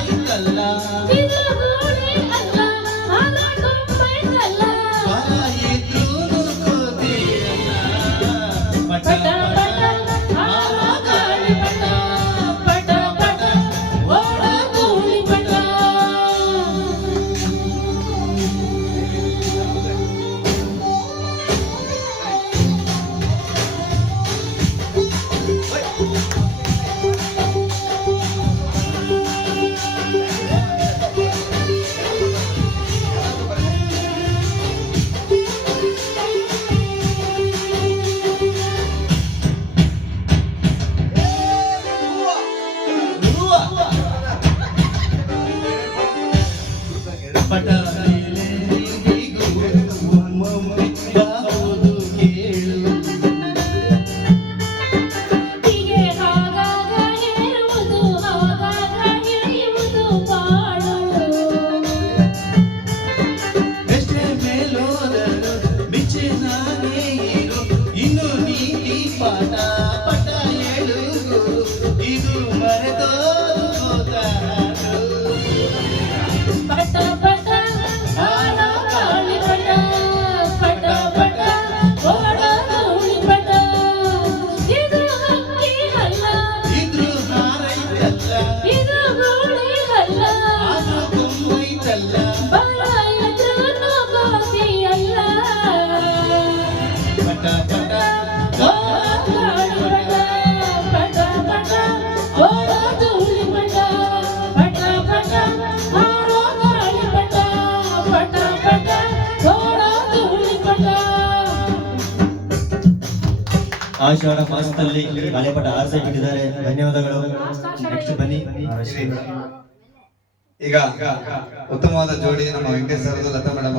ಇಲ್ಲ পাতা ಆಷಾಢ ಮಾಸದಲ್ಲಿ ಮಲೆಪಟ ಆಸೆ ಇಟ್ಟಿದ್ದಾರೆ. ಧನ್ಯವಾದಗಳು. ನೆಕ್ಸ್ಟ್ ಬನ್ನಿ. ಈಗ ಉತ್ತಮವಾದ ಜೋಡಿ ನಮ್ಮ ವೆಂಕಟೇಶ್ ಲತಾ ಮೇಡಮ್